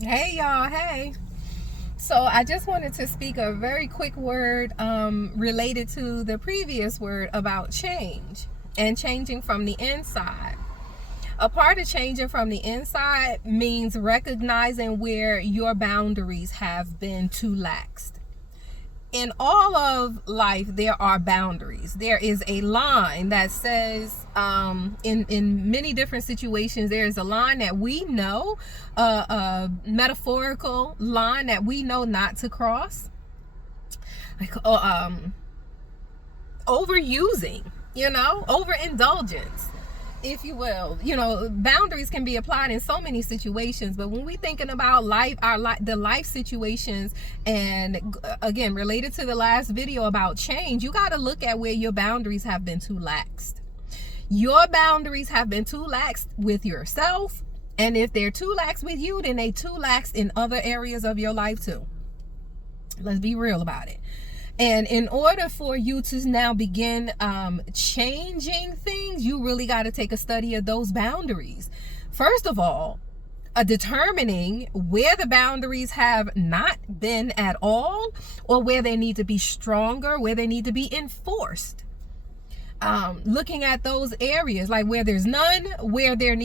Hey y'all, hey. So I just wanted to speak a very quick word related to the previous word about change and changing from the inside. A part of changing from the inside means recognizing where your boundaries have been too laxed. In all of life there are boundaries. There is a line that says in many different situations there is a line that we know, a metaphorical line that we know not to cross, like overusing, overindulgence, if you will. Boundaries can be applied in so many situations, but when we thinking about life, the life situations, and again, related to the last video about change, you got to look at where your boundaries have been too laxed. Your boundaries have been too lax with yourself, and if they're too lax with you, then they too lax in other areas of your life too. Let's be real about it. And in order for you to now begin changing things, you really got to take a study of those boundaries. First of all, determining where the boundaries have not been at all, or where they need to be stronger, where they need to be enforced. Looking at those areas, like where there's none, where there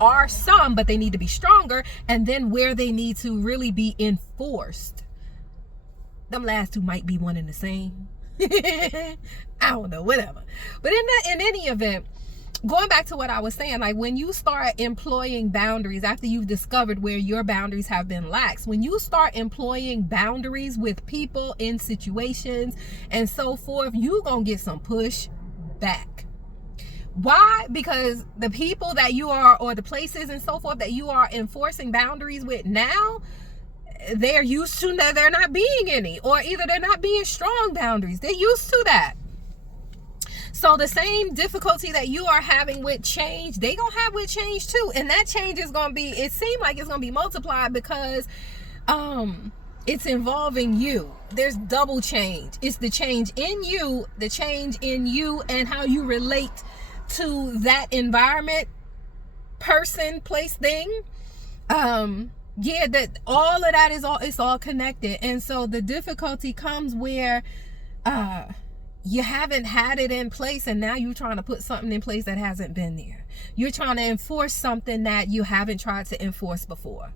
are some, but they need to be stronger, and then where they need to really be enforced. Them last two might be one and the same. I don't know, whatever. But in any event, going back to what I was saying, like when you start employing boundaries after you've discovered where your boundaries have been lax, when you start employing boundaries with people, in situations, and so forth, you gonna get some push back. Why? Because the people that you are, or the places and so forth that you are enforcing boundaries with now, they're used to there not being any, or either they're not being strong boundaries. They're used to that. So the same difficulty that you are having with change, they gonna have with change too. And that change is gonna be, it seems like it's gonna be multiplied, because it's involving you. There's double change. It's the change in you, and how you relate to that environment, person, place, thing. That all of that it's all connected. And so the difficulty comes where you haven't had it in place, and now you're trying to put something in place that hasn't been there. You're trying to enforce something that you haven't tried to enforce before.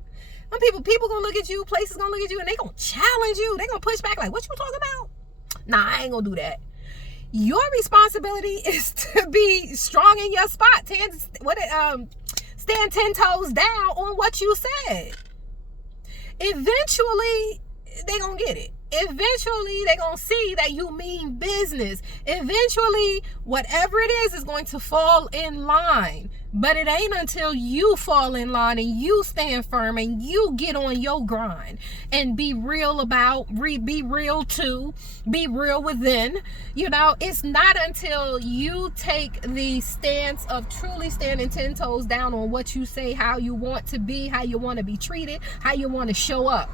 Some people gonna look at you, places gonna look at you, and they gonna challenge you. They gonna push back like, what you talking about? Nah, I ain't gonna do that. Your responsibility is to be strong in your spot. Stand 10 toes down on what you said. Eventually they gonna get it. Eventually they gonna see that you mean business. Eventually whatever it is going to fall in line. But it ain't until you fall in line and you stand firm and you get on your grind and be real within. It's not until you take the stance of truly standing 10 toes down on what you say, how you want to be, how you want to be treated, how you want to show up.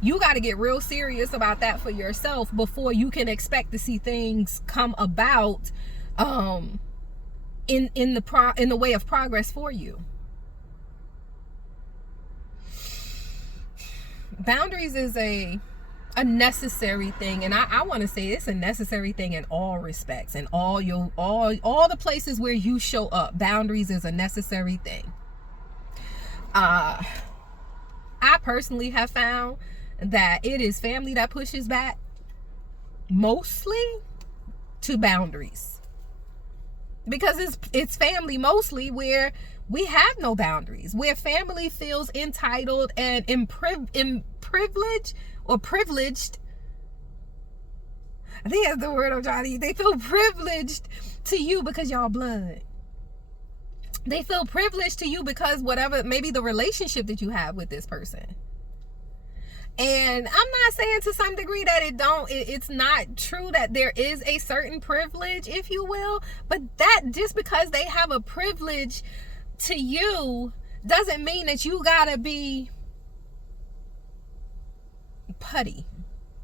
You got to get real serious about that for yourself before you can expect to see things come about in the way of progress for you. Boundaries is a necessary thing, and I want to say it's a necessary thing in all respects, and all the places where you show up. Boundaries is a necessary thing. I personally have found that it is family that pushes back mostly to boundaries, because it's family mostly where we have no boundaries, where family feels entitled and privileged. I think that's the word I'm trying to use. They feel privileged to you because y'all blood. They feel privileged to you because whatever, maybe the relationship that you have with this person. And I'm not saying to some degree that it's not true that there is a certain privilege, if you will, but that just because they have a privilege to you doesn't mean that you gotta be putty.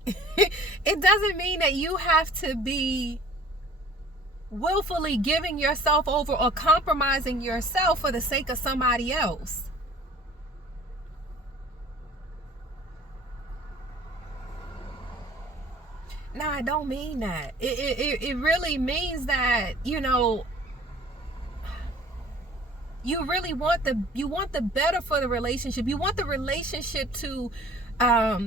It doesn't mean that you have to be willfully giving yourself over or compromising yourself for the sake of somebody else. No, I don't mean that. It really means that, you know, you really want the better for the relationship. You want the relationship to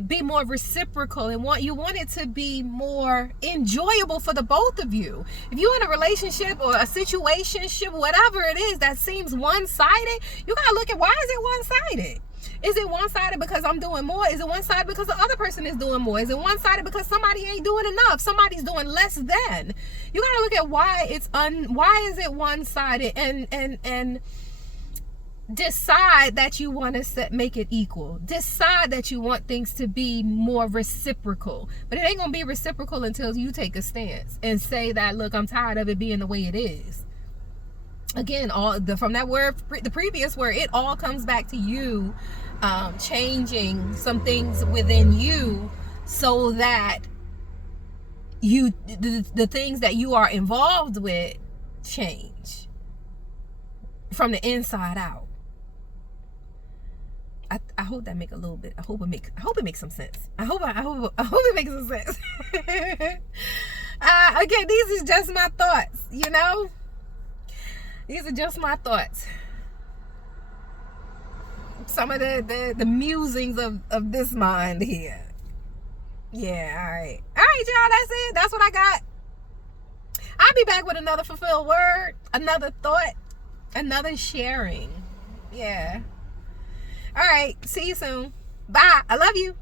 be more reciprocal, and you want it to be more enjoyable for the both of you. If you're in a relationship or a situationship, whatever it is that seems one-sided, you gotta look at, why is it one-sided? Is it one-sided because I'm doing more? Is it one-sided because the other person is doing more? Is it one-sided because somebody ain't doing enough? Somebody's doing less than? You gotta look at why is it one-sided, and decide that you want to make it equal. Decide that you want things to be more reciprocal. But it ain't gonna be reciprocal until you take a stance and say that, look, I'm tired of it being the way it is. Again, from that word, the previous word, it all comes back to you changing some things within you, so that the things that you are involved with change from the inside out. I hope that make a little bit. I hope it makes some sense. I hope it makes some sense. Again, these is just my thoughts. You know, these are just my thoughts. Some of the musings of this mind here. Yeah. All right, y'all. That's it. That's what I got. I'll be back with another fulfilled word, another thought, another sharing. Yeah. All right. See you soon. Bye. I love you.